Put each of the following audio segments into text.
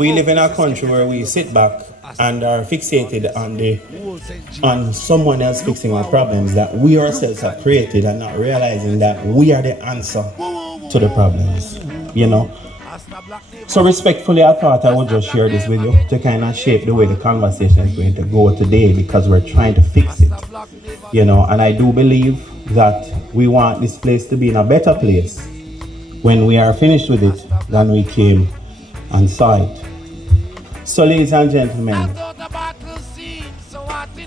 we live in a country where we sit back and are fixated on someone else fixing our problems that we ourselves have created and not realizing that we are the answer to the problems, you know. So respectfully, I thought I would just share this with you to kind of shape the way the conversation is going to go today, because we're trying to fix it, you know. And I do believe that we want this place to be in a better place when we are finished with it than we came and saw it. So ladies and gentlemen,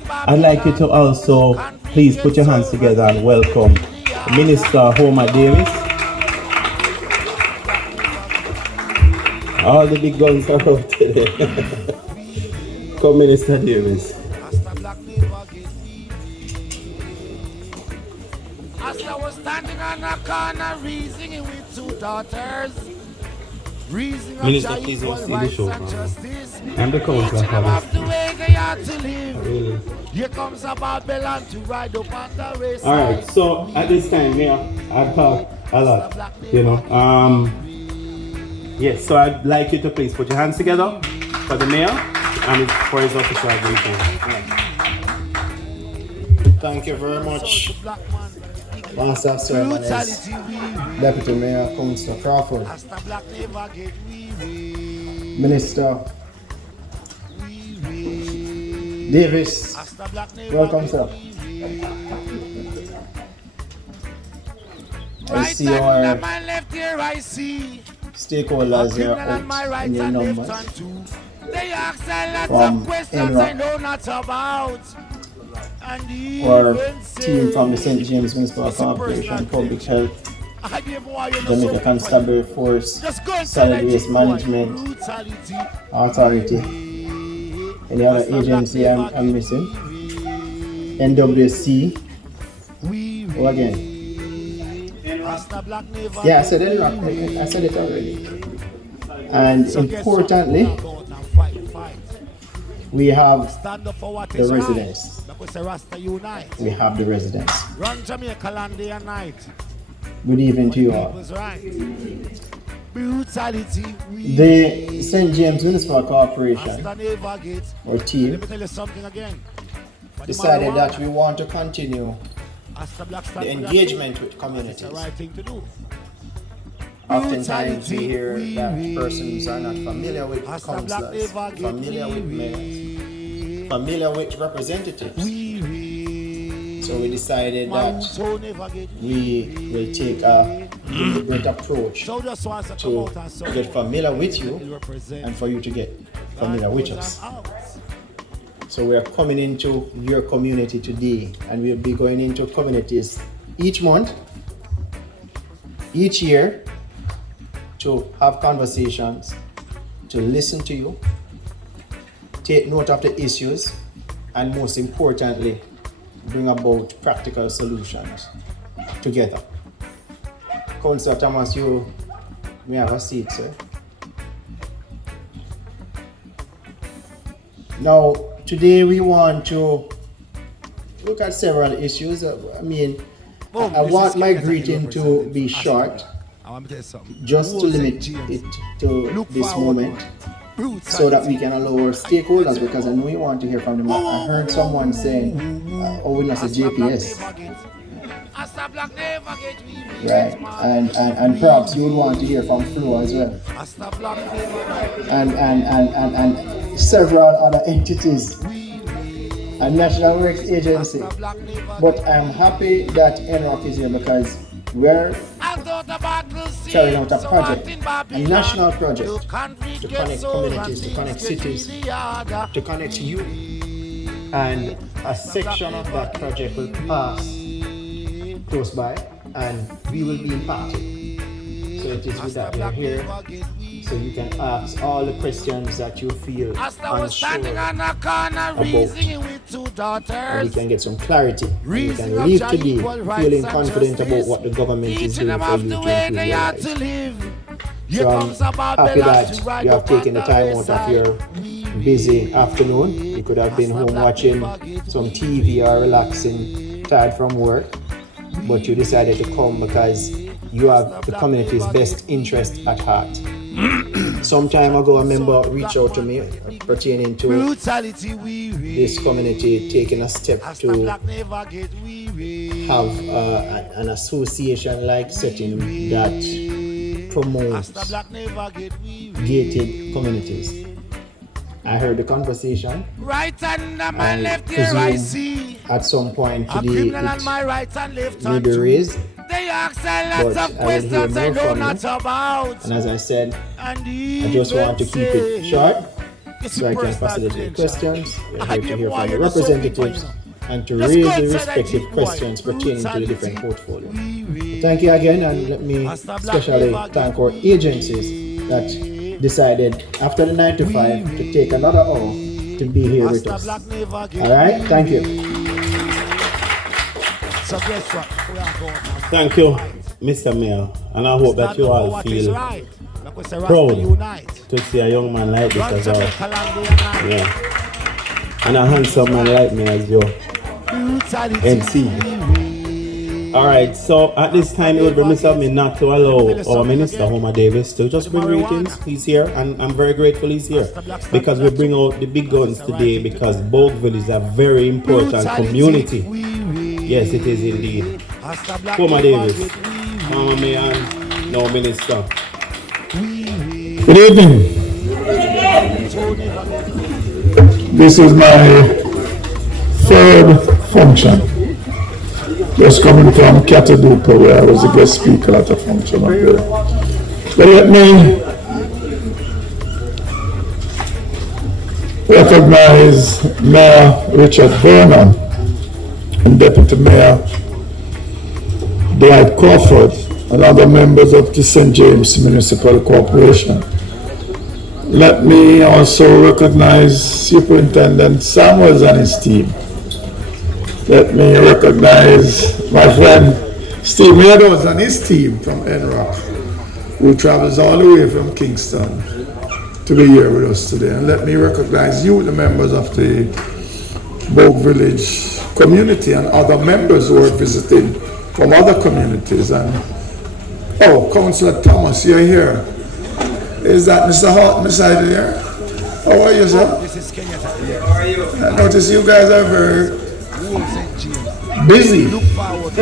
I'd like you to also please put your hands together and welcome Minister Homer Davis. All the big guns are out today. Come, Minister Davis. As I was standing on a corner, reasoning with two daughters. Minister, please don't see the show. I'm the councillor for this. Really? Here comes a Babylon to ride up on the race. Alright, so at this time, I talk a lot, you know. Yes, so I'd like you to please put your hands together for the mayor and for his official briefing. Thank you very much, Master of Ceremonies, Deputy Mayor Councillor Crawford, Minister Davis. Welcome, sir. I see our stakeholders here out in your numbers from NROCC, our team from the St. James Municipal Corporation, Public Health, Jamaica Constabulary Force, Solid Waste Management Authority, any other agency I'm missing, NWC, oh again. Yeah, I said NROCC. I said it already. And importantly, we have the residents. We have the residents. Good evening to you all. The St. James Municipal Corporation, our team, decided that we want to continue the engagement with communities. Oftentimes we hear that persons are not familiar with councillors, familiar with mayors, familiar with representatives. So we decided that we will take a deliberate approach to get familiar with you and for you to get familiar with us. So we are coming into your community today, and we'll be going into communities each month, each year, to have conversations, to listen to you, take note of the issues, and most importantly, bring about practical solutions together. Councillor Thomas, you may have a seat, sir. Now, today we want to look at several issues. I want my greeting to be short, just to limit it to this moment, so that we can allow our stakeholders, because I know you want to hear from them. I heard someone saying, oh, we must a JPS. Right, and perhaps you would want to hear from Flo as well. And several other entities and National Works Agency. But I'm happy that NROCC is here, because we're carrying out a project, a national project, to connect communities, to connect cities, to connect youth. And a section of that project will pass close by, and we will be impacted. So it is with that we are here, so you can ask all the questions that you feel unsure about, and we can get some clarity, and you can leave today feeling confident about what the government is doing for you to improve your life. So I'm happy that you have taken the time out of your busy afternoon. You could have been home watching some TV or relaxing, tired from work, but you decided to come because you have the community's best interest at heart. Some time ago, a member reached out to me pertaining to this community taking a step to have an association-like setting that promotes gated communities. I heard the conversation. Right hand and my left ear I see. At some point A today, criminal on my right hand left it may hand be too. raised. They ask a lot But of I will hear questions I more know from not you. about. And as I said, And I just want to keep it short so I can personal facilitate questions. We're I here to give hear one from the you the soap representatives people, and to Just raise go the inside and respective keep questions quiet. pertaining to the different Brutality. portfolio. Thank you again, and let me especially thank our agencies that decided after the 9 to 5 to take another hour to be here with us. Alright, thank you. So guess what? We are going now. Thank you, Mr. Mayor, and I hope that you all What is feel right. Like we say, Rasta proud unite. to see a young man like this Run as well. Jamaica land day and night. Yeah. And a handsome man like me as your Brutality. MC. Alright, so at this time it would be remiss of me not to allow our Minister Homer Davis to just bring greetings. He's here, and I'm very grateful he's here because we bring out the big guns today because Bogue Village is a very important community. Yes, it is indeed. Homer Davis, former Mayor and now Minister. Good evening. This is my third function. Just coming from Catadupa, where I was a guest speaker at a function up there. But let me recognize Mayor Richard Vernon and Deputy Mayor Dwight Crawford and other members of the St. James Municipal Corporation. Let me also recognize Superintendent Samuels and his team. Let me recognize my friend Steve Meadows and his team from NROCC, who travels all the way from Kingston to be here with us today. And let me recognize you, the members of the Bogue Village community and other members who are visiting from other communities. And oh, Councillor Thomas, you're here. Is that Mr. Hart beside you here? How are you, sir? This is Kenya. How are you? I notice you guys are very busy. Look forward.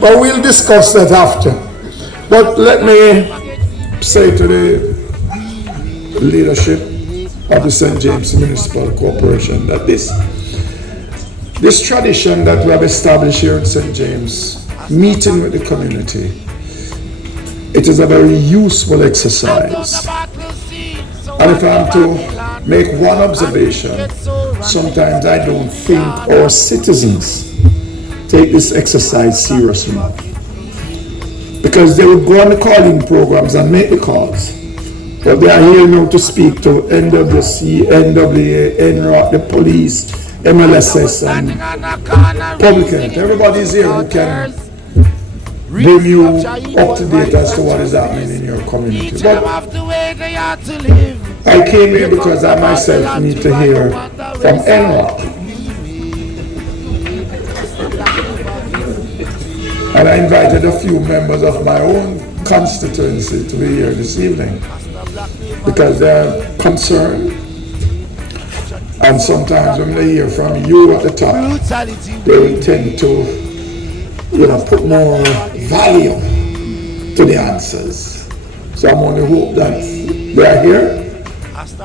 But we'll discuss that after. But let me say to the leadership of the St. James Municipal Corporation that this tradition that we have established here in St. James, meeting with the community, it is a very useful exercise. And if I'm to make one observation, sometimes I don't think our citizens take this exercise seriously. Because they would go on the calling programs and make the calls. But they are here now to speak to NWC, NWA, NROCC, the police, MLSS, and public health. Everybody is here who can bring you up to date as to what is happening in your community. But I came here because I myself need to hear from NROCC. And I invited a few members of my own constituency to be here this evening because they're concerned. And sometimes when they hear from you at the top, they will tend to, put more value to the answers. So I'm only hope that they are here.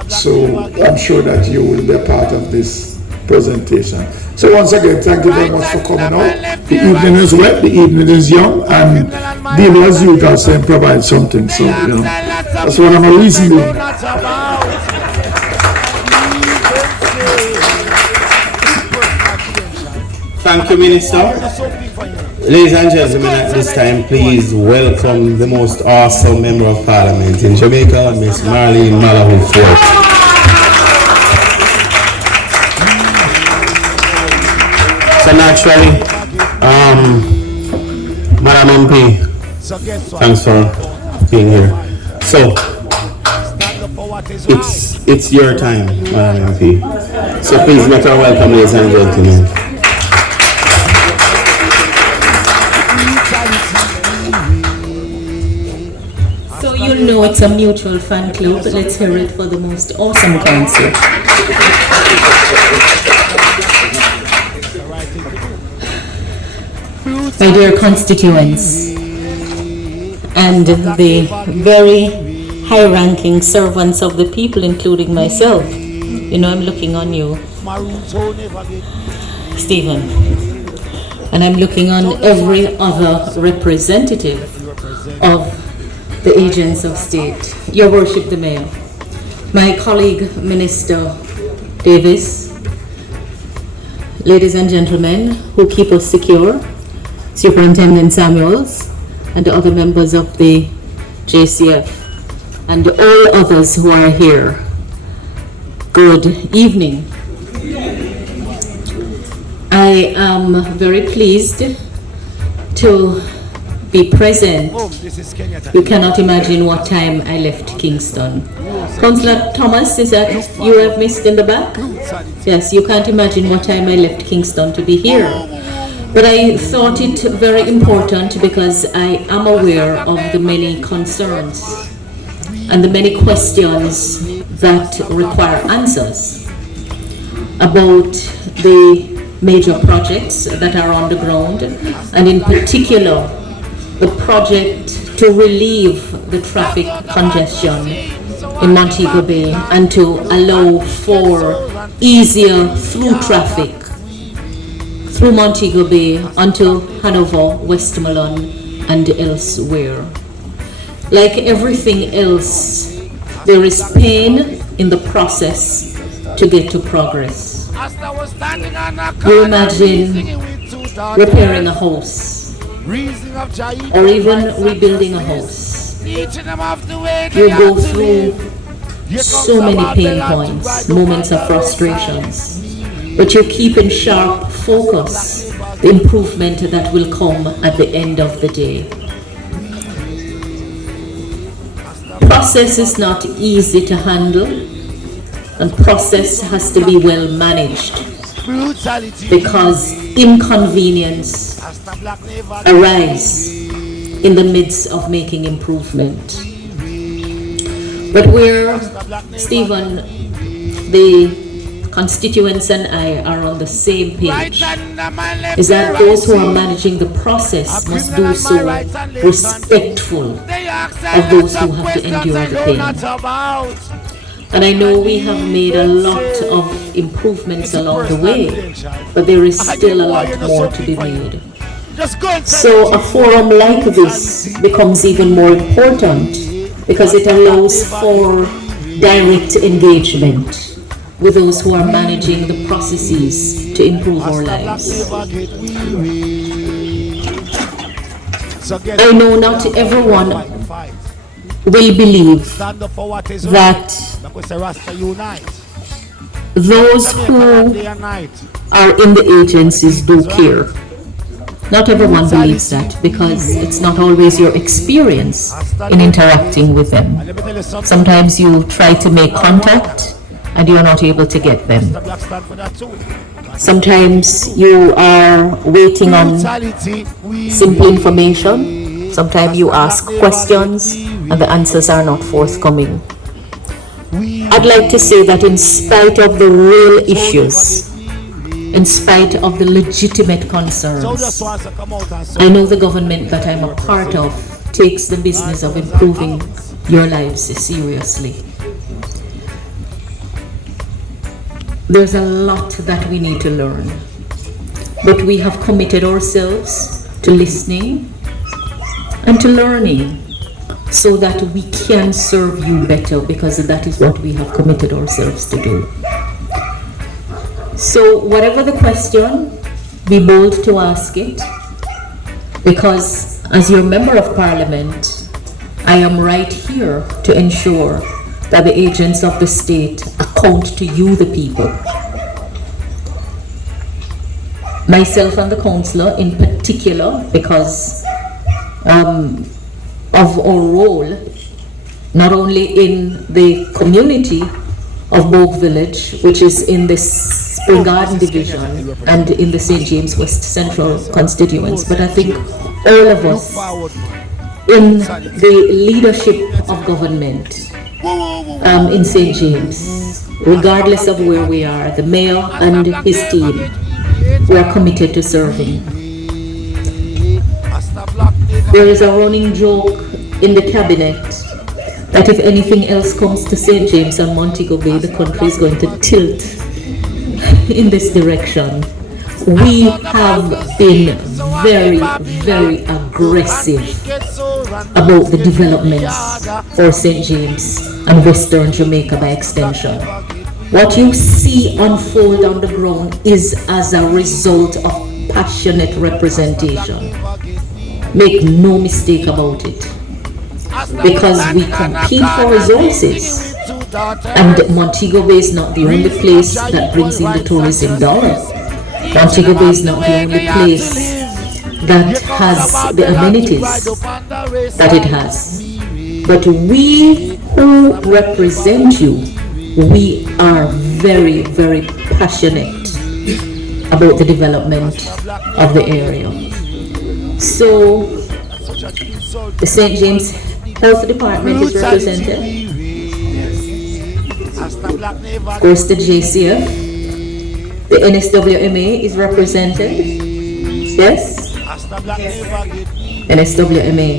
So I'm sure that you will be a part of this presentation. So once again, thank you very much for coming out. The evening is wet, the evening is young, and Dino, as you guys say, provide something. So, that's what I'm a reason doing. Thank you, Minister. Ladies and gentlemen, at this time, please welcome the most awesome Member of Parliament in Jamaica, Miss Marlene Malahoo Forte. So naturally, Madam MP, thanks for being here. So, it's your time, Madam MP. So please make her welcome, ladies and gentlemen. will know it's a mutual fan club. Let's hear it for the most awesome council. My dear constituents and the very high-ranking servants of the people, including myself. You know, I'm looking on you, Stephen, and I'm looking on every other representative of the agents of state. Your Worship the Mayor, my colleague Minister Davis, ladies and gentlemen who keep us secure, Superintendent Samuels, and the other members of the JCF, and all others who are here. Good evening. I am very pleased to be present. You cannot imagine what time I left Kingston. Councillor Thomas, is that you have missed in the back? Yes, you can't imagine what time I left Kingston to be here. But I thought it very important because I am aware of the many concerns and the many questions that require answers about the major projects that are on the ground, and in particular the project to relieve the traffic congestion in Montego Bay and to allow for easier through traffic through Montego Bay until Hanover, Westmoreland and elsewhere. Like everything else, there is pain in the process to get to progress. You imagine repairing a house or even rebuilding a house. You go through so many pain points, moments of frustrations, but you keep in sharp focus the improvement that will come at the end of the day. Process is not easy to handle, and process has to be well managed because inconvenience arises in the midst of making improvement. But where Stephen, the constituents and I are on the same page is that those who are managing the process must do so respectful of those who have to endure the pain. And I know we have made a lot of improvements along the way, but there is still a lot more to be made. So a forum like this becomes even more important because it allows for direct engagement with those who are managing the processes to improve our lives. I know not everyone will believe that those who are in the agencies do care. Not everyone believes that because it's not always your experience in interacting with them. Sometimes you try to make contact and you are not able to get them. Sometimes you are waiting on simple information. Sometimes you ask questions and the answers are not forthcoming. I'd like to say that in spite of the real issues, in spite of the legitimate concerns, I know the government that I'm a part of takes the business of improving your lives seriously. There's a lot that we need to learn, but we have committed ourselves to listening and to learning so that we can serve you better, because that is what we have committed ourselves to do. So whatever the question, be bold to ask it, because as your member of parliament, I am right here to ensure that the agents of the state account to you, the people. Myself and the councillor in particular, because of our role, not only in the community of Bogue Village, which is in the Spring Garden Division and in the St. James West Central constituents, but I think all of us in the leadership of government in St. James, regardless of where we are, the mayor and his team, we are committed to serving. There is a running joke in the cabinet that if anything else comes to St. James and Montego Bay, the country is going to tilt in this direction. We have been very, very aggressive about the developments for St. James and Western Jamaica by extension. What you see unfold on the ground is as a result of passionate representation. Make no mistake about it. Because we compete for resources. And Montego Bay is not the only place that brings in the tourism dollar. Montego Bay is not the only place that has the amenities that it has. But we who represent you, we are very, very passionate about the development of the area. So, the St. James Health Department is represented. Of course, the JCF. The NSWMA is represented. Yes? NSWMA.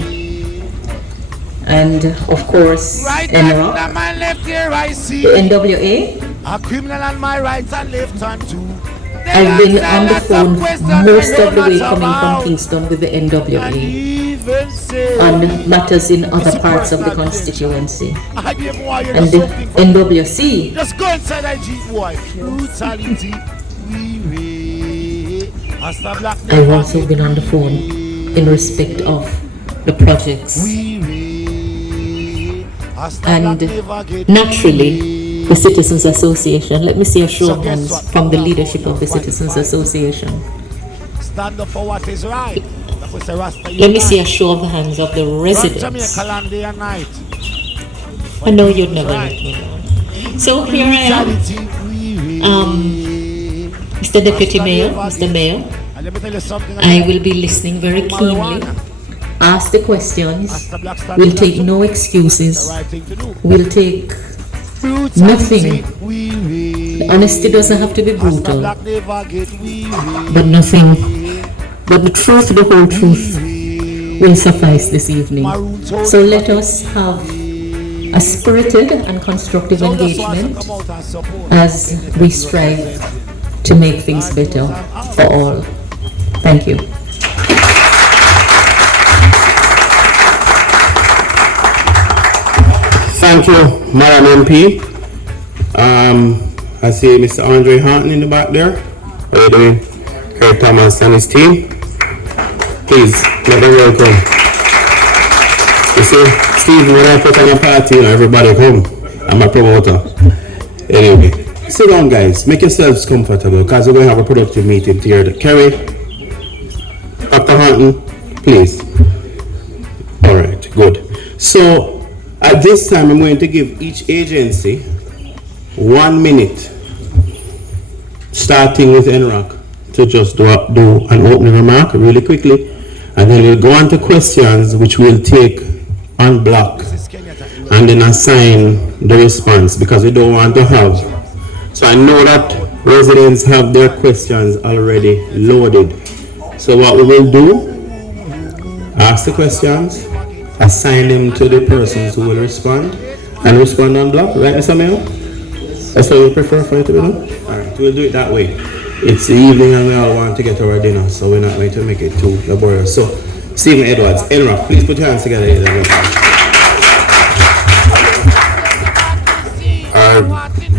And of course, NROCC. The NWA. A criminal on my right and left hand too. I've been on the phone most of the way coming from Kingston with the NWA on matters in other parts of the constituency. And the NWC. Just go inside that Jeep, boy. Brutality. I've also been on the phone in respect of the projects. And naturally, the Citizens Association. Let me see a show of hands from the leadership of the Citizens Association. Stand up for what is right. Let me see a show of hands of the residents. I know you'd never let me know. So here I am. Mr. Deputy Mayor, Mr. Mayor, I will be listening very keenly. Ask the questions. We'll take no excuses. We'll take nothing. The honesty doesn't have to be brutal, but nothing. But the truth, the whole truth, will suffice this evening. So let us have a spirited and constructive engagement as we strive to make things better for all. Thank you. Thank you, Madam MP. I see Mr. Andre Horton in the back there. How are you doing? Kurt Thomas and his team. Please, let them welcome. You see, Steve, when I put on a party, everybody come. I'm a promoter. Anyway, sit down, guys. Make yourselves comfortable because we're going to have a productive meeting here. Kerry, Dr. Horton, please. All right, good. So, at this time, I'm going to give each agency 1 minute, starting with NROCC, to just do an opening remark really quickly, and then we'll go on to questions which we'll take on block and then assign the response because we don't want to have. So I know that residents have their questions already loaded. So what we will do, ask the questions, assign them to the persons who will respond, and respond on block, right, Mr. Mayor? That's what you prefer for it to be done? Alright, we'll do it that way. It's the evening and we all want to get our dinner, so we're not going to make it too laborious. So, Stephen Edwards, NROCC, please put your hands together.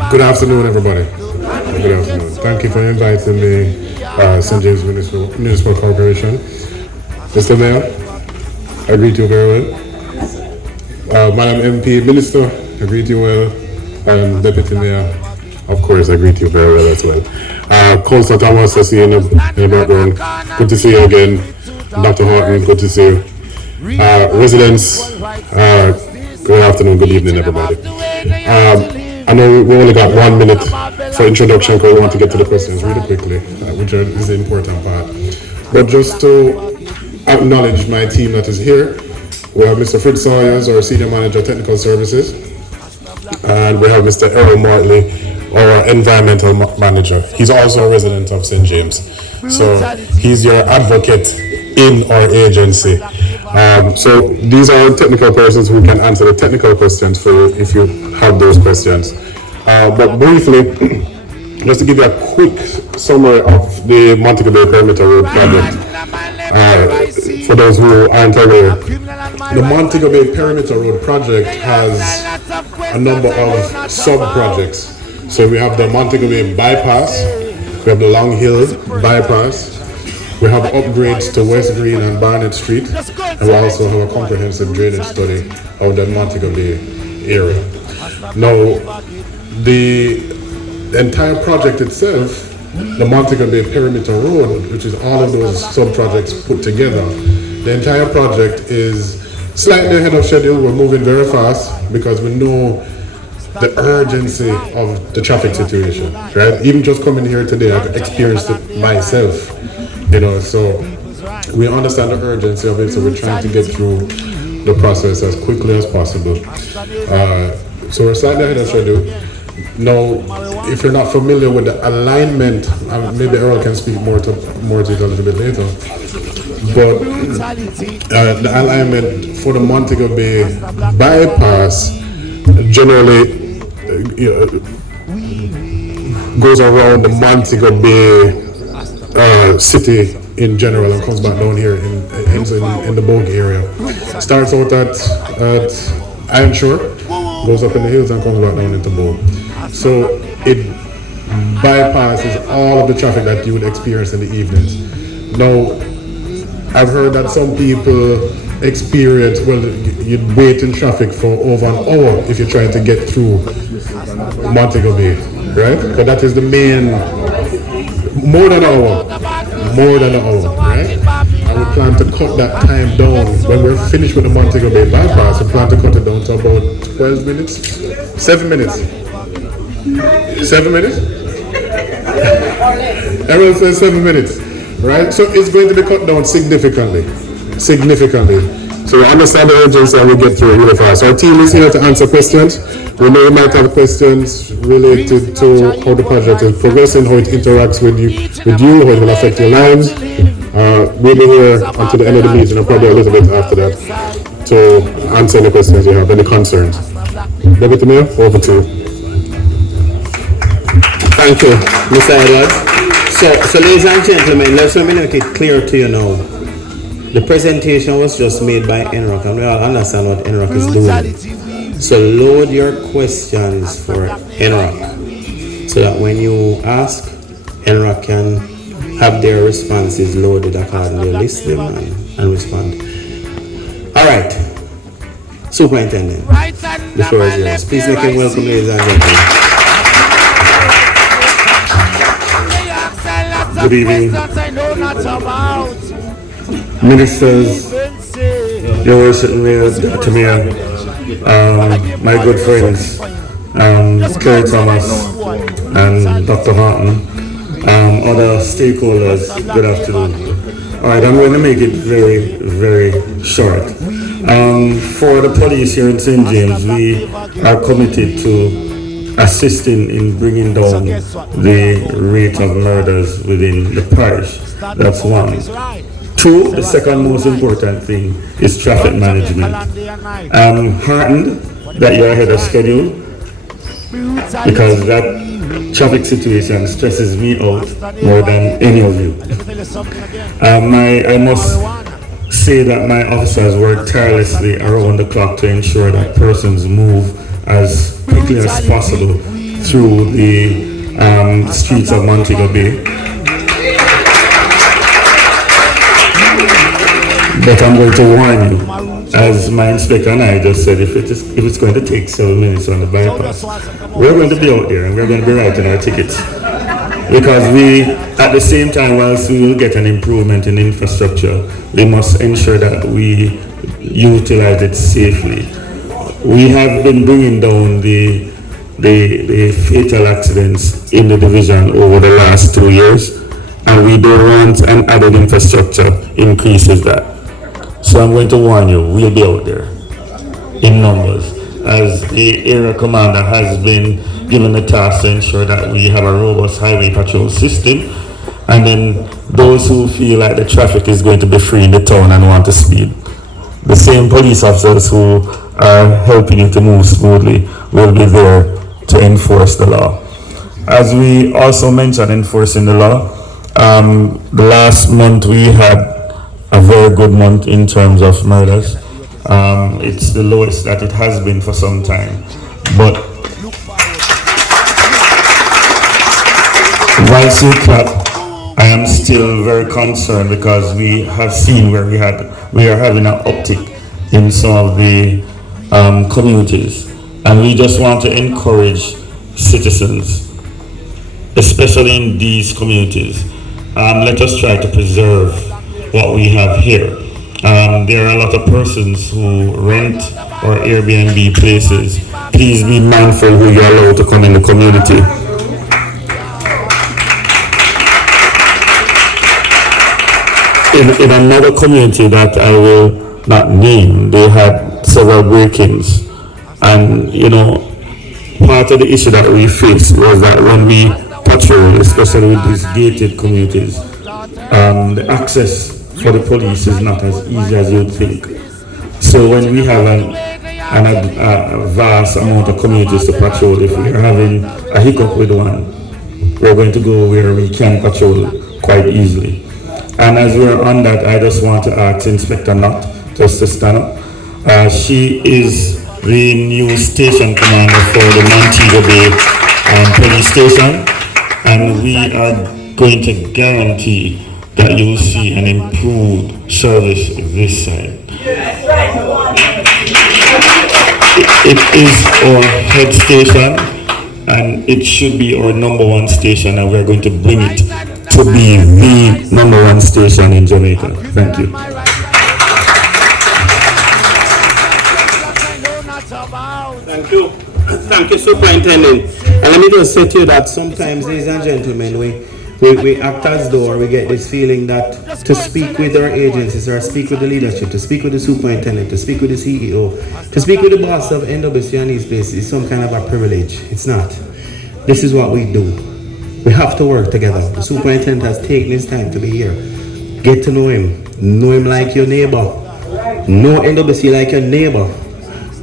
Good afternoon, everybody. Good afternoon. Thank you for inviting me, St. James Municipal Corporation. Mr. Mayor, I greet you very well. Madam MP, Minister, I greet you well. And Deputy Mayor, of course, I greet you very well as well. Councillor Thomas, I see you in the background. Good to see you again. Dr. Horton, good to see you. Residents, good afternoon, good evening, everybody. I know we only got 1 minute for introduction because we want to get to the questions really quickly, which is the important part. But just to acknowledge my team that is here, We have Mr. Fritz Sawyers, our Senior Manager, Technical Services. And we have Mr. Errol Mortley, our Environmental Manager. He's also a resident of St. James. So he's your advocate in our agency. So these are technical persons who can answer the technical questions for you if you have those questions. But briefly, just to give you a quick summary of the Montego Bay Perimeter Road project. For those who aren't aware, the Montego Bay Perimeter Road project has a number of sub-projects. So we have the Montego Bay Bypass, we have the Long Hill Bypass, we have upgrades to West Green and Barnett Street, and we also have a comprehensive drainage study of the Montego Bay area. Now, the entire project itself, the Montego Bay Perimeter Road, which is all of those sub-projects put together, the entire project is slightly ahead of schedule. We're moving very fast because we know the urgency of the traffic situation, right? Even just coming here today, I've experienced it myself, so we understand the urgency of it, so we're trying to get through the process as quickly as possible. So we're slightly ahead of schedule. Now, if you're not familiar with the alignment, maybe Earl can speak more to it a little bit later, but the alignment for the Montego Bay bypass generally goes around the Montego Bay city in general and comes back down here in the Bogue area. Starts out at Ironshore, goes up in the hills and comes back down into Bogue. So it bypasses all of the traffic that you would experience in the evenings. Now, I've heard that some people experience, you'd wait in traffic for over an hour if you're trying to get through Montego Bay, right? But that is the main, more than an hour, right? And we plan to cut that time down. When we're finished with the Montego Bay bypass, we plan to cut it down to about 12 minutes, 7 minutes. 7 minutes? Everyone says 7 minutes, right? So it's going to be cut down significantly. So we understand the urgency and we get through it really fast. Our team is here to answer questions. We know you might have questions related to how the project is progressing, how it interacts with you, how it will affect your lives. We'll be here until the end of the meeting, and probably a little bit after that, to answer any questions you have, any concerns. Deputy Mayor, over to you. Thank you, Mr. Edwards. So ladies and gentlemen, let me make it clear to you now. The presentation was just made by NROCC, and we all understand what NROCC is doing. So load your questions for NROCC, so that when you ask, NROCC can have their responses loaded accordingly, list them and respond. All right, Superintendent, the floor is yours. Please make him welcome, ladies and gentlemen. Good evening, ministers, your worship, Dr. Mayor, my good friends, Kerry Thomas and Dr. Horton, other stakeholders, good afternoon. All right, I'm going to make it very, very short. For the police here in St. James, we are committed to assisting in bringing down the rate of murders within the parish. That's one. Two, the second most important thing is traffic management. I'm heartened that you're ahead of schedule, because that traffic situation stresses me out more than any of you. I must say that my officers work tirelessly around the clock to ensure that persons move as quickly as possible through the streets of Montego Bay. But I'm going to warn you, as my inspector and I just said, if it's going to take 7 minutes on the bypass, we're going to be out there and we're going to be writing our tickets. Because we, at the same time, whilst we will get an improvement in infrastructure, we must ensure that we utilize it safely. We have been bringing down the fatal accidents in the division over the last 2 years, and we don't want an added infrastructure increases that. So I'm going to warn you, we'll be out there in numbers, as the area commander has been given the task to ensure that we have a robust highway patrol system, and then those who feel like the traffic is going to be free in the town and want to speed, the same police officers who are helping you to move smoothly will be there to enforce the law. As we also mentioned enforcing the law, the last month we had a very good month in terms of murders. It's the lowest that it has been for some time. But whilst we clap, I am still very concerned because we have seen where we are having an uptick in some of the communities, and we just want to encourage citizens, especially in these communities. Let us try to preserve what we have here. There are a lot of persons who rent or Airbnb places. Please be mindful who you allow to come in the community. In another community that I will not name, they had several break-ins, and part of the issue that we faced was that when we patrol, especially with these gated communities, the access for the police is not as easy as you'd think. So when we have a vast amount of communities to patrol, if we are having a hiccup with one, we're going to go where we can patrol quite easily. And as we're on that, I just want to ask Inspector Knott just to stand up. She is the new station commander for the Montego Bay police station, and we are going to guarantee that you will see an improved service this side. It is our head station, and it should be our #1 station, and we're going to bring it to be the #1 station in Jamaica. Thank you. Thank you, Superintendent. And let me just say to you that sometimes, ladies and gentlemen, we act as though we get this feeling that to speak with our agencies, or speak with the leadership, to speak with the superintendent, to speak with the CEO, to speak with the boss of NWC and these places is some kind of a privilege. It's not. This is what we do. We have to work together. The superintendent has taken his time to be here. Get to know him like your neighbor. Know NWC like your neighbor.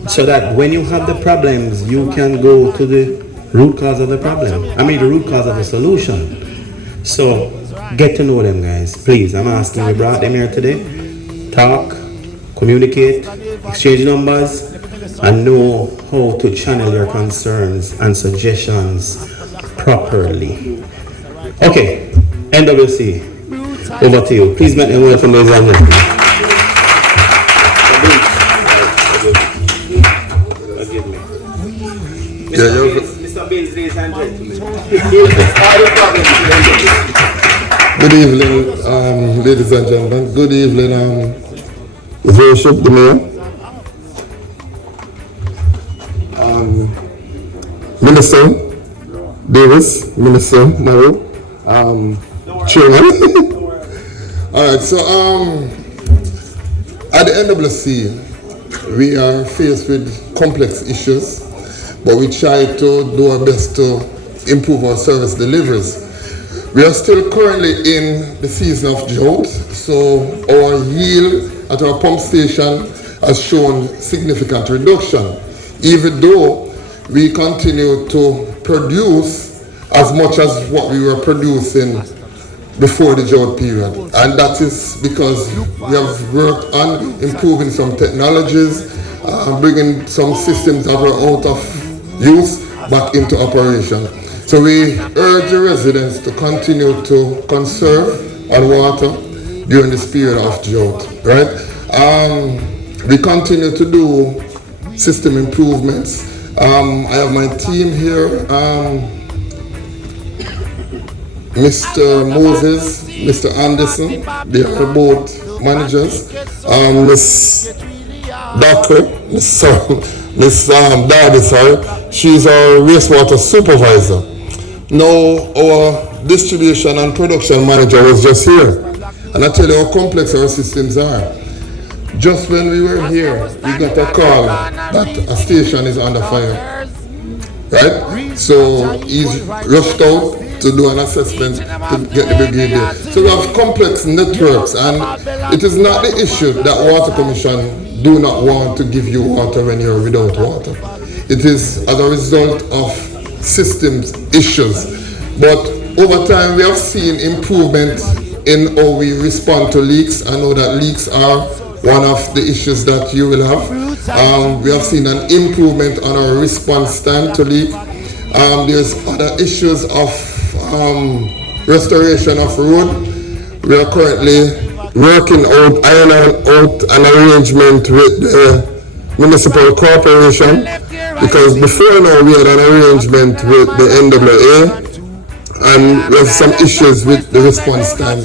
So that when you have the problems, you can go to the root cause of the problem. The root cause of the solution. So, get to know them, guys. Please, I'm asking, we brought them here today. Talk, communicate, exchange numbers, and know how to channel your concerns and suggestions properly. Okay, NWC, over to you. Please make them welcome, ladies and gentlemen. Mr. Bills, ladies and gentlemen. Good evening, ladies and gentlemen. Good evening, His Worship the Mayor, Minister Davis, Minister Malahoo, Chairman. All right, so at the NWC, we are faced with complex issues, but we try to do our best to improve our service deliveries. We are still currently in the season of drought, so our yield at our pump station has shown significant reduction, even though we continue to produce as much as what we were producing before the drought period. And that is because we have worked on improving some technologies, bringing some systems that were out of use back into operation. So we urge the residents to continue to conserve on water during this period of drought, right? We continue to do system improvements. I have my team here, Mr. Moses, Mr. Anderson, they are both managers. Miss Doctor, Miss Dowdie, she's our wastewater supervisor. Now our distribution and production manager was just here, and I tell you how complex our systems are. Just when we were here, we got a call that a station is under fire. Right? So he's rushed out to do an assessment to get the brigade there. So we have complex networks, and it is not the issue that Water Commission do not want to give you water when you're without water. It is as a result of systems issues. But over time we have seen improvement in how we respond to leaks. I know that leaks are one of the issues that you will have. We have seen an improvement on our response time to leak. There's other issues of restoration of road. We are currently working out, ironing out an arrangement with the Municipal Corporation, because before now we had an arrangement with the NROCC, and we have some issues with the response time.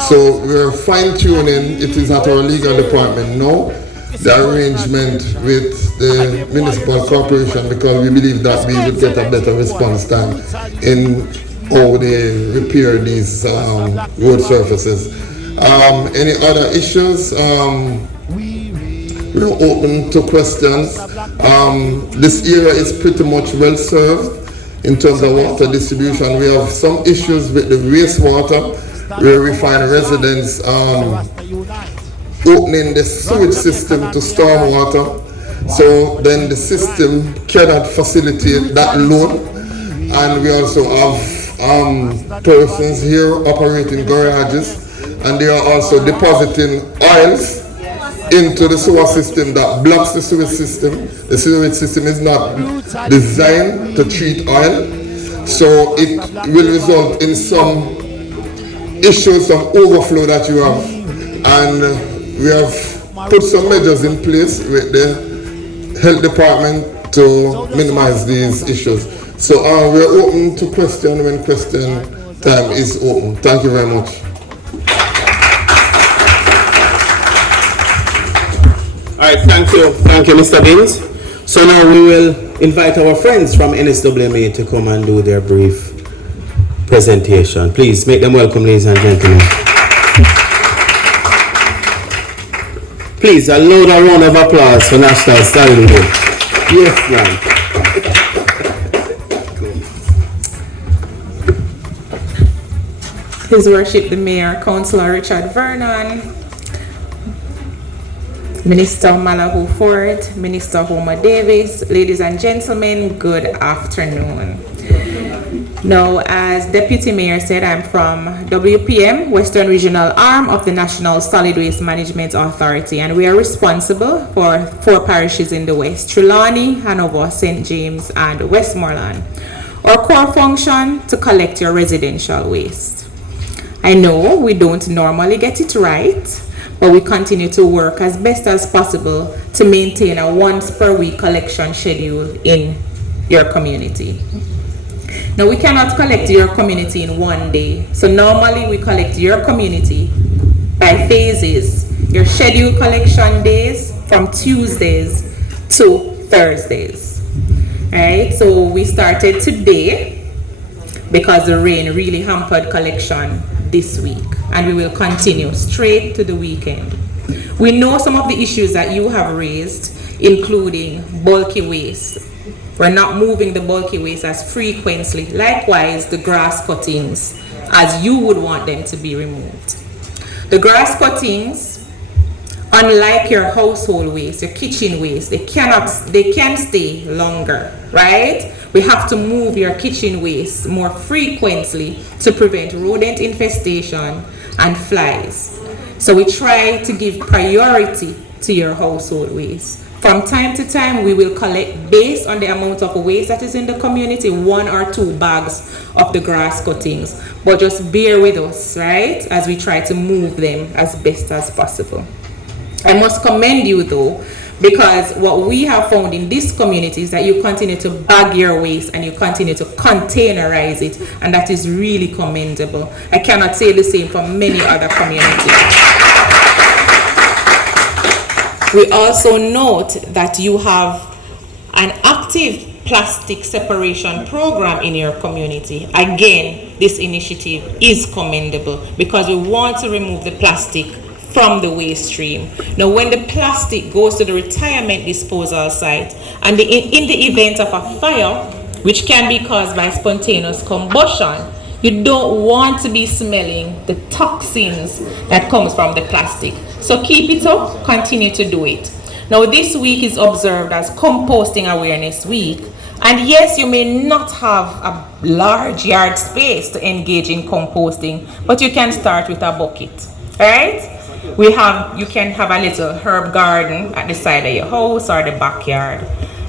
So we're fine-tuning, it is at our legal department now, the arrangement with the Municipal Corporation, because we believe that we will get a better response time in how they repair these road surfaces. Any other issues? We're open to questions. This area is pretty much well served in terms of water distribution. We have some issues with the wastewater, where we find residents opening the sewage system to storm water. So then the system cannot facilitate that load. And we also have persons here operating garages, and they are also depositing oils into the sewer system that blocks the sewage system. The sewage system is not designed to treat oil, so it will result in some issues, some overflow that you have. And we have put some measures in place with the health department to minimize these issues. So we're open to question when question time is open. Thank you very much. All right, thank you, Mr. Beans. So now we will invite our friends from NSWMA to come and do their brief presentation. Please make them welcome, ladies and gentlemen. Please, a louder round of applause for National Standing Group. Yes, ma'am. His Worship the Mayor, Councillor Richard Vernon, Minister Malahoo Forte, Minister Homer Davis, ladies and gentlemen, good afternoon. Now, as Deputy Mayor said, I'm from WPM, Western Regional Arm of the National Solid Waste Management Authority, and we are responsible for 4 parishes in the West: Trelawney, Hanover, St. James, and Westmoreland. Our core function to collect your residential waste. I know we don't normally get it right, but we continue to work as best as possible to maintain a once per week collection schedule in your community. Now, we cannot collect your community in one day. So normally we collect your community by phases. Your scheduled collection days from Tuesdays to Thursdays. Alright, so we started today because the rain really hampered collection this week, and we will continue straight to the weekend. We know some of the issues that you have raised, including bulky waste. We're not moving the bulky waste as frequently. Likewise, the grass cuttings, as you would want them to be removed. The grass cuttings, unlike your household waste, your kitchen waste, they can stay longer, right? We have to move your kitchen waste more frequently to prevent rodent infestation and flies. So we try to give priority to your household waste. From time to time, we will collect, based on the amount of waste that is in the community, 1 or 2 bags of the grass cuttings. But just bear with us, right, as we try to move them as best as possible. I must commend you though, because what we have found in this community is that you continue to bag your waste and you continue to containerize it, and that is really commendable. I cannot say the same for many other communities. We also note that you have an active plastic separation program in your community. Again, this initiative is commendable because we want to remove the plastic from the waste stream. Now, when the plastic goes to the retirement disposal site, and in the event of a fire, which can be caused by spontaneous combustion, you don't want to be smelling the toxins that comes from the plastic. So keep it up, continue to do it. Now, this week is observed as Composting Awareness Week. And yes, you may not have a large yard space to engage in composting, but you can start with a bucket, all right? You can have a little herb garden at the side of your house or the backyard.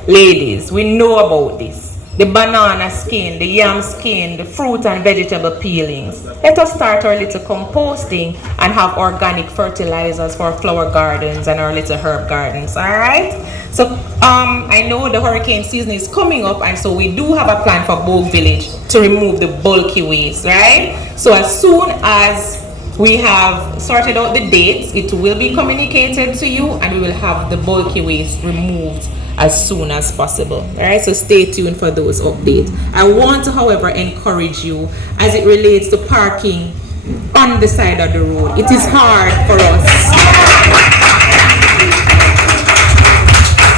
Ladies, we know about this. The banana skin, the yam skin, the fruit and vegetable peelings. Let us start our little composting and have organic fertilizers for flower gardens and our little herb gardens, all right? So I know the hurricane season is coming up, and so we do have a plan for Bogue Village to remove the bulky waste, right? So as soon as we have sorted out the dates, it will be communicated to you, and we will have the bulky waste removed as soon as possible. All right, so stay tuned for those updates. I want to, however, encourage you as it relates to parking on the side of the road. It is hard for us.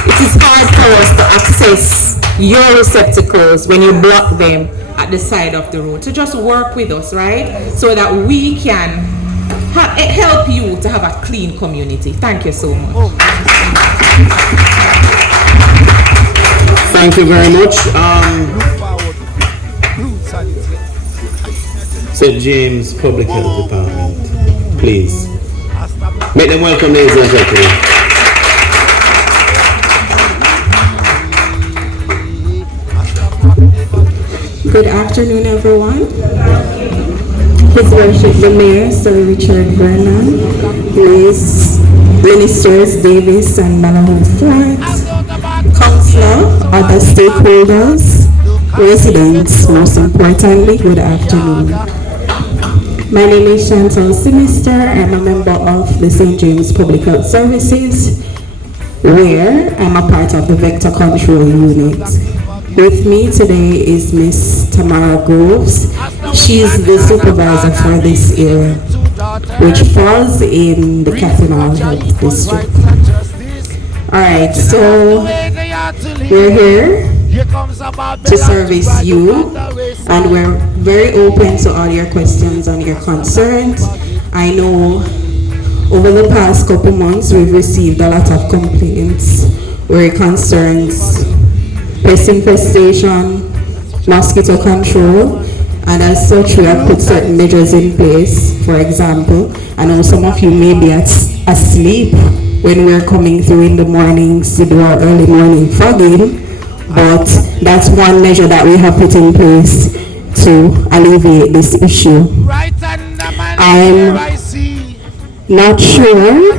It is hard for us to access your receptacles when you block them at the side of the road. So just work with us, right? So that we can help you to have a clean community. Thank you so much. Thank you very much. St. James Public Health Department, please. Make them welcome, ladies and gentlemen. Good afternoon, everyone. His Worship the Mayor, Sir Richard Vernon, Ministers Davis and Malahoo Forte, Councillor, other stakeholders, residents, most importantly, good afternoon. My name is Chantal Sinister. I'm a member of the St. James Public Health Services, where I'm a part of the Vector Control Unit. With me today is Miss Tamara Groves. She's the supervisor for this area, which falls in the Capital Health District. Alright, so we're here to service you, and we're very open to all your questions and your concerns. I know over the past couple months we've received a lot of complaints where it concerns pest infestation, mosquito control, and as such we have put certain measures in place. For example, I know some of you may be asleep when we're coming through in the mornings to do our early morning fogging, but that's one measure that we have put in place to alleviate this issue. I'm not sure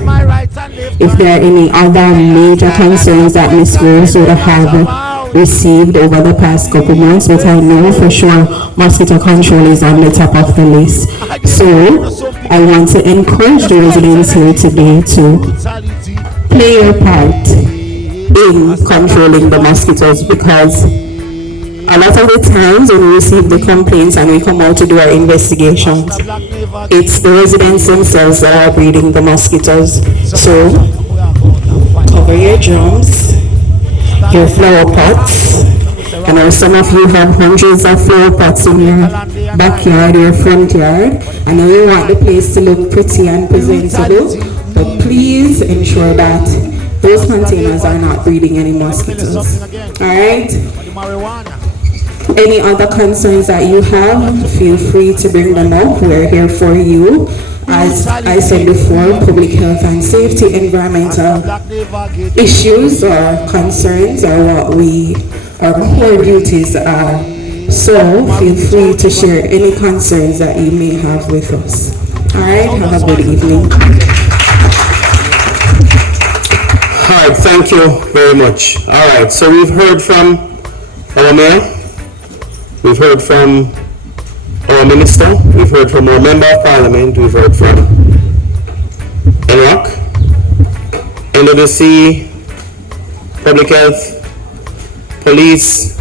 if there are any other major concerns that Ms. Rose would have received over the past couple months, but I know for sure mosquito control is on the top of the list. So I want to encourage the residents here today to play your part in controlling the mosquitoes, because a lot of the times when we receive the complaints and we come out to do our investigations, it's the residents themselves that are breeding the mosquitoes. So cover your drums, your flower pots. I know some of you have hundreds of flower pots in your backyard, your front yard. I know you want the place to look pretty and presentable, but please ensure that those containers are not breeding any mosquitoes. Alright? Any other concerns that you have, feel free to bring them up. We're here for you. As I said before, public health and safety, environmental issues or concerns are what our core duties are. So feel free to share any concerns that you may have with us. Alright, have a good evening. Alright, thank you very much. Alright, so we've heard from our mayor, we've heard from our minister, we've heard from our member of parliament, we've heard from NROCC, NROCC, public health, police,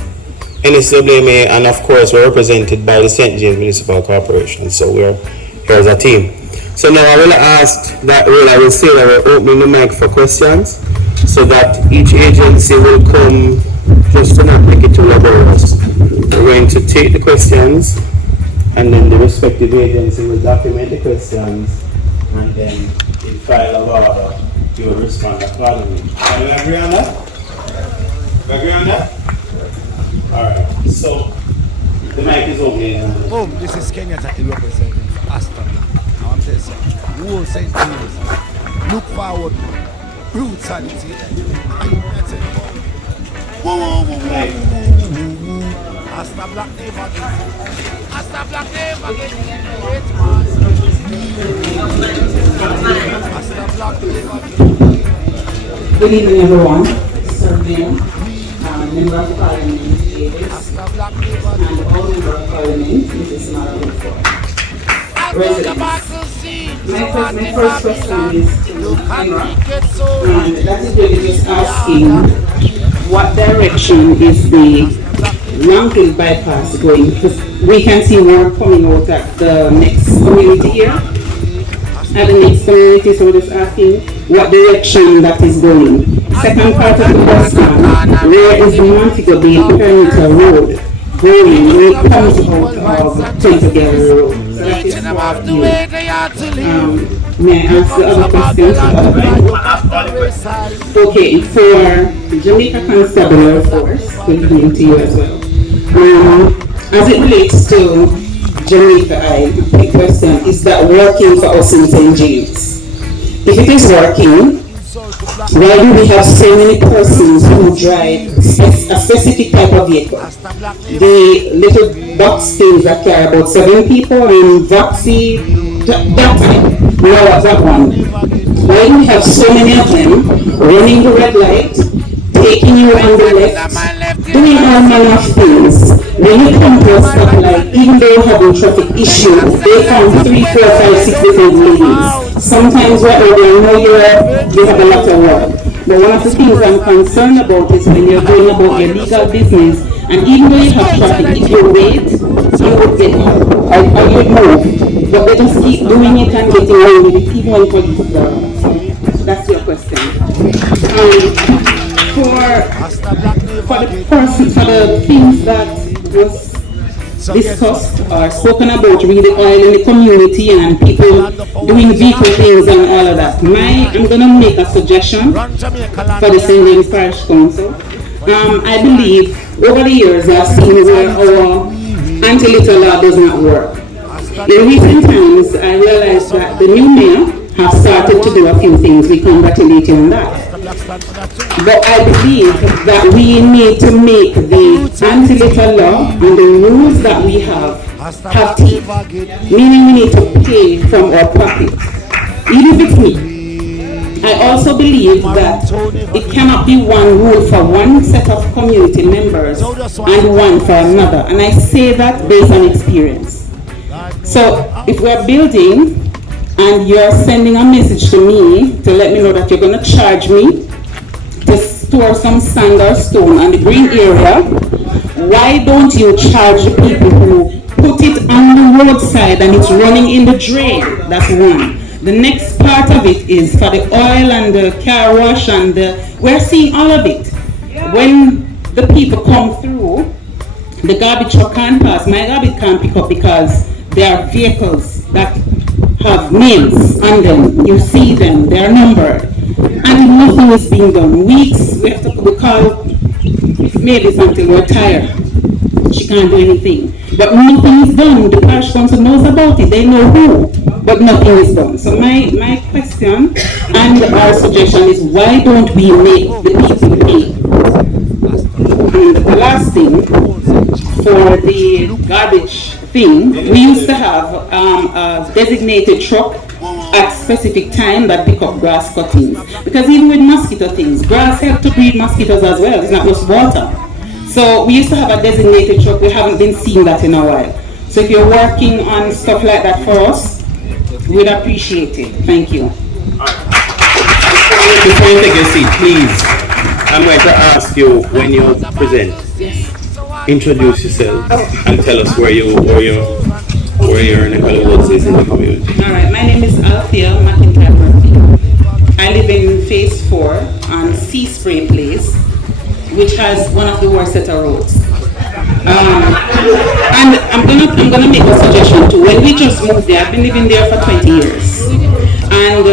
NSWMA, and of course we're represented by the St. James Municipal Corporation, so we're here as a team. So now I will ask that, well, I will say that we're opening the mic for questions so that each agency will come, just to not make it too laborious. We're going to take the questions and then the respective agency will document the questions and then in file of order you will respond accordingly. Can we agree on that? We agree on that? Alright, so the mic is open. This is Kenya Taki representing for Aston. Now I'm telling you, whole St. James, look forward, brutality. Asta Black never get. Asta Black never get. Asta Black never get. Good evening, everyone. Sir Mayor, Member of Parliament, Mavis, and all Member of Parliament, Mrs. Malahoo. Residents. My first question is to NROCC, and that is really just asking what direction is the Longfield bypass going, because we can see more coming out at the next community here, at the next community, so we're just asking what direction that is going. Second part of the question, where is the Montego Bay Perimeter Road going when it comes out of Constabulary Road? So that is for you. May I ask the other questions? Okay, for Jamaica Constabulary Force, good evening to you as well. As it relates to Jamaica, the question is that working for us in St. James? If it is working, why do we have so many persons who drive a specific type of vehicle? The little box things that carry about 7 people and Voxy, that type. No, that one. Why do we have so many of them running the red light, taking you on the left, doing all manner of things? When you come to a stoplight, even though you're having traffic issues, they found 3, 4, 5, 6 different ladies. Sometimes what they know you have a lot of work. But one of the things I'm concerned about is when you're going about your legal business, and even though you have traffic, if you wait, you would get help, or you would move. But they just keep doing it and getting away with it, even when police is there. That's your question. For the things that was discussed or spoken about with the oil in the community and people doing vehicle things and all of that, I'm going to make a suggestion for the St. James Parish Council. I believe over the years I've seen where our anti-litter law does not work. In recent times I realized that the new mayor have started to do a few things. We congratulate you on that. But I believe that we need to make the anti-litter law and the rules that we have teeth. Meaning we need to pay from our pocket. Even if it's me. I also believe that it cannot be one rule for one set of community members and one for another. And I say that based on experience. So if we're building and you're sending a message to me to let me know that you're going to charge me to store some sand or stone on the green area, why don't you charge the people who put it on the roadside and it's running in the drain? That's one. The next part of it is for the oil and the car wash and we're seeing all of it. When the people come through, the garbage truck can't pass. My garbage can't pick up because there are vehicles that have names on them. You see them, they're numbered. And nothing is being done. Weeks, we call Mavis until we're tired. She can't do anything. But nothing is done. The parish council knows about it. They know who. But nothing is done. So my question and our suggestion is, why don't we make the people pay? And the last thing, for the garbage thing, we used to have a designated truck at specific time that pick up grass cuttings. Because even with mosquito things, grass helps to breed mosquitoes as well. It's not just water. So we used to have a designated truck. We haven't been seeing that in a while. So if you're working on stuff like that for us, we'd appreciate it. Thank you. Before you take a seat, please, I'm going to ask you when you present, introduce yourself and tell us where you where your neck of the woods is in the community. Alright, my name is Althea McIntyre Murphy. I live in Phase 4 on Sea Spray Place, which has one of the worst set of roads. And I'm gonna make a suggestion too. When we just moved there, I've been living there for 20 years. And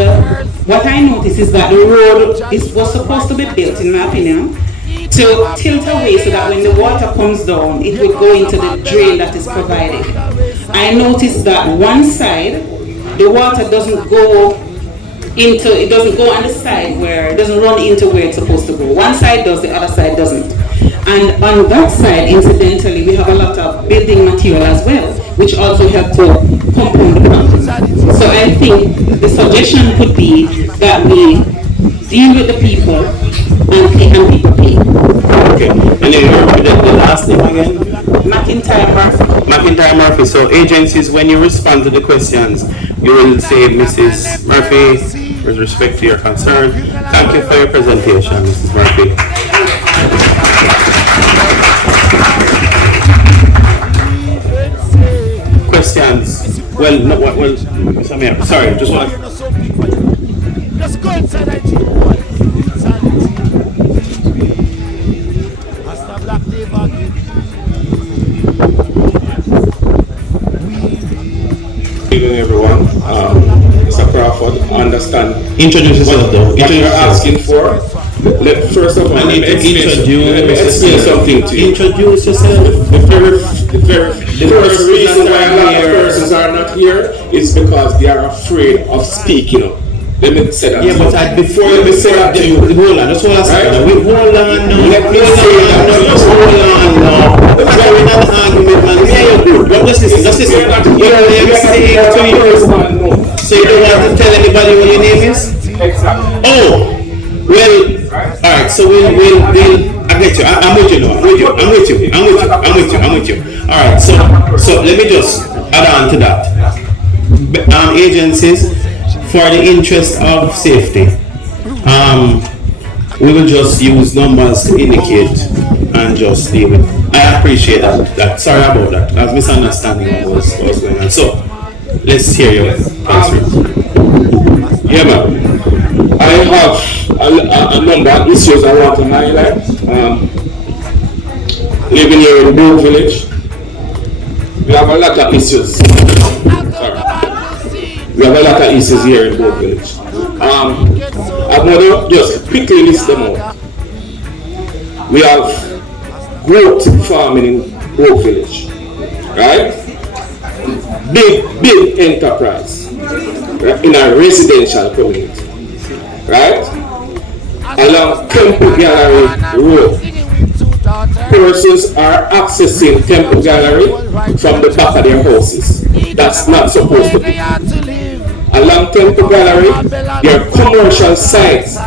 what I noticed is that the road was supposed to be built, in my opinion, to tilt away so that when the water comes down, it would go into the drain that is provided. I noticed that one side, the water doesn't go on the side where, it doesn't run into where it's supposed to go. One side does, the other side doesn't. And on that side, incidentally, we have a lot of building material as well, which also help to compound the problem. So I think the suggestion could be that we deal with the people and people pay. Okay. And then you remember the last name again? McIntyre Murphy. McIntyre Murphy. So agencies, when you respond to the questions, you will say, Mrs. Murphy, with respect to your concern, thank you for your presentation, Mrs. Murphy. Questions? Well, no, well, sorry, just one. Let's go inside that Good evening, everyone. Mr. Crawford, understand. Introduce yourself, though. What you're asking for. First of all, let me explain something to you. Introduce yourself. The first reason why a lot of persons are not here is because they are afraid of speaking up. Let me say that. Yeah, but before let me say that to you, hold on, just hold on a second. Hold on now. Let me say that. Just hold on now. We're in an argument, man. Yeah, you're good. But just listen. What I'm saying to you. So you don't want to tell anybody what your name is? Exactly. Oh, well, alright, so we'll, I get you. I'm with you now. I'm with you. Alright, so let me just add on to that. Agencies, for the interest of safety, we will just use numbers to indicate and just deal with. I appreciate that. Sorry about that. I was misunderstanding what was going on. So let's hear your answer. Yeah, man. I have a number of issues I want to highlight. Living here in Bogue Village, we have a lot of issues. We have a lot of issues here in Bogue Village. I'm going to just quickly list them out. We have growth farming in Bogue Village, right? Big enterprise, right? In a residential community, right? Along Campbell Gallery Road, persons are accessing Campbell Gallery from the back of their houses. That's not supposed to be. Along Campbell Gallery, there are commercial signs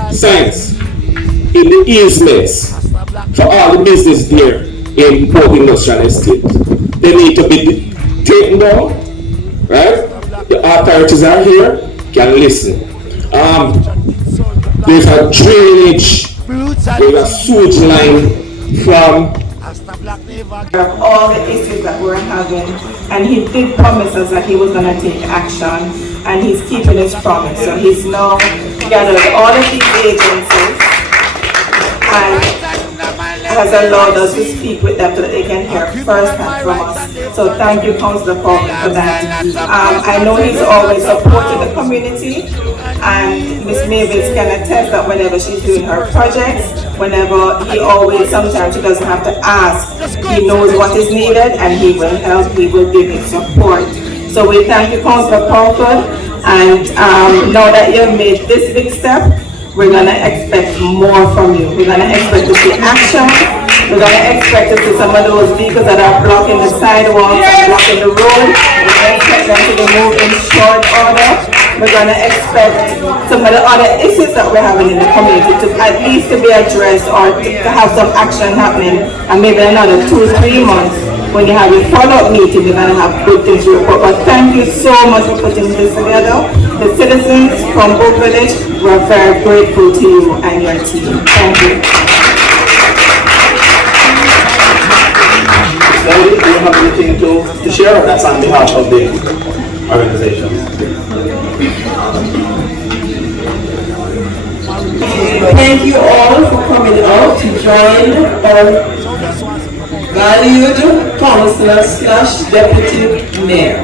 in the easements for all the business there in Bogue Industrial Estate. They need to be taken down, right? The authorities are here, can listen. There's a drainage, there's a sewage line from all the issues that we're having, and he did promise us that he was going to take action, and he's keeping his promise. So he's now gathered all of these agencies and has allowed us to speak with them so that they can hear firsthand from us. So thank you, Councillor Crawford, for that. I know he's always supported the community, and Miss Mavis can attest that whenever she's doing her projects, whenever sometimes she doesn't have to ask, he knows what is needed and he will help, he will give his support. So we thank you, Councillor Crawford, and now that you've made this big step, we're going to expect more from you. We're going to expect to see action. We're going to expect to see some of those vehicles that are blocking the sidewalks and blocking the road. We're going to expect them to be moved in short order. We're going to expect some of the other issues that we're having in the community to at least to be addressed, or to have some action happening, and maybe another 2-3 months when you have a follow-up meeting, you're going to have good things to report. But thank you so much for putting this together. The citizens from Bogue Village, we're very grateful to you and your team. Thank you. Dowdie, do you have anything willing to share, or that's on behalf of the organization. Thank you all for coming out to join our valued councillor / deputy mayor.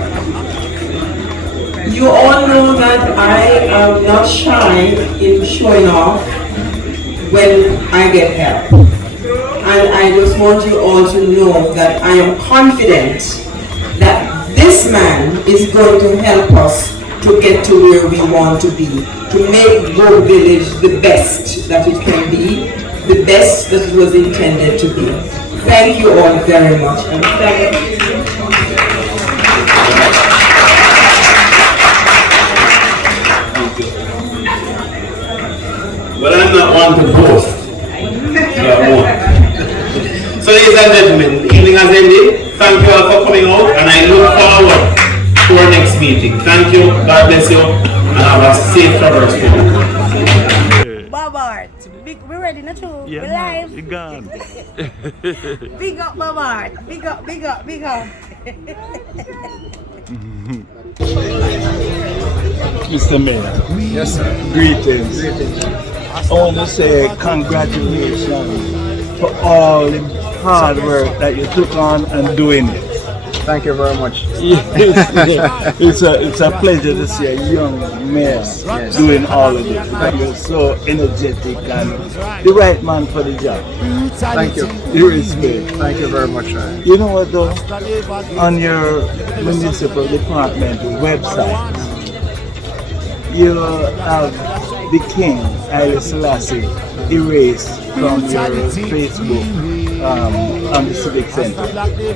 You all know that I am not shy in showing off when I get help. And I just want you all to know that I am confident that this man is going to help us to get to where we want to be, to make Bogue Village the best that it can be, the best that it was intended to be. Thank you all very much. And thank you. Well, I'm not one to boast. So, ladies and gentlemen, the evening has ended. Thank you all for coming out, and I look forward to our next meeting. Thank you, God bless you, and have a safe traverse. Bobart, we're ready now too. Yeah, we're live. You're gone. Big up, Bobart. Big up, big up, big up. Mr. Mayor. Yes, sir. Greetings. I want to say congratulations for all the hard work that you took on and doing it. Thank you very much. It's a pleasure to see a young mayor doing all of this. You're so energetic and the right man for the job. Thank you. You respect. Thank you very much. You know what though? On your municipal department website, you have the King, Haile Selassie, erased from your Facebook on the Civic Center.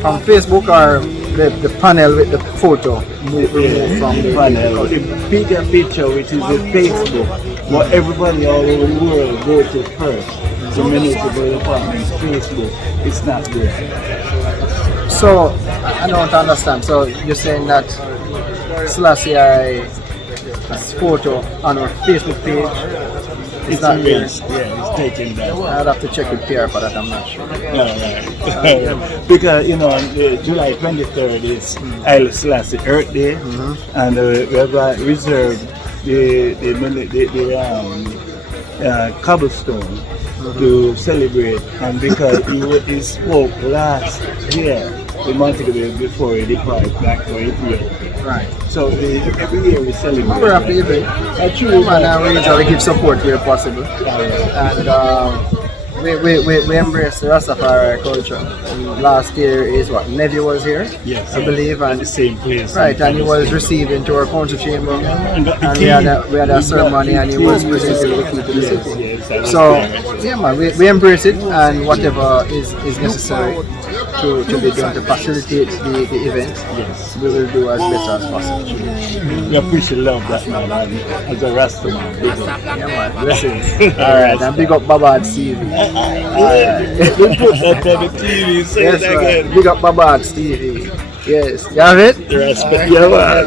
From Facebook or the panel with the photo removed from the panel? The bigger picture, which is the Facebook, what everybody all over the world go to first. The municipal department's Facebook, it's not there. So, I don't understand. So, you're saying that Selassie as photo on our Facebook page, it's not erased. Yeah, it's taken down. I'd have to check with Pierre for that, I'm not sure. Right. Because, you know, on July 23rd is Haile Selassie Earth Day, and we have reserved the cobblestone to celebrate, and because he spoke last year in Montego before he departed back for Italy. Right. So every year we celebrate. We're happy with it. And we usually give support where possible. And we embrace the Rastafari culture. And last year is what? Neville was here? Yes. I believe. And the same place. Right, and he was received into our council chamber. And we had a ceremony and he was presented with the key to the city. So, yeah man, we embrace it, and whatever is necessary to be done to facilitate the event, yes, we will do as best as possible. We appreciate love that man, as a Rasta man. Yeah man, blessings. Alright, and big up Babad TV. We put that on the TV, say yes, it again. Big up Babad TV. Yes, you have it? Respect, yeah man.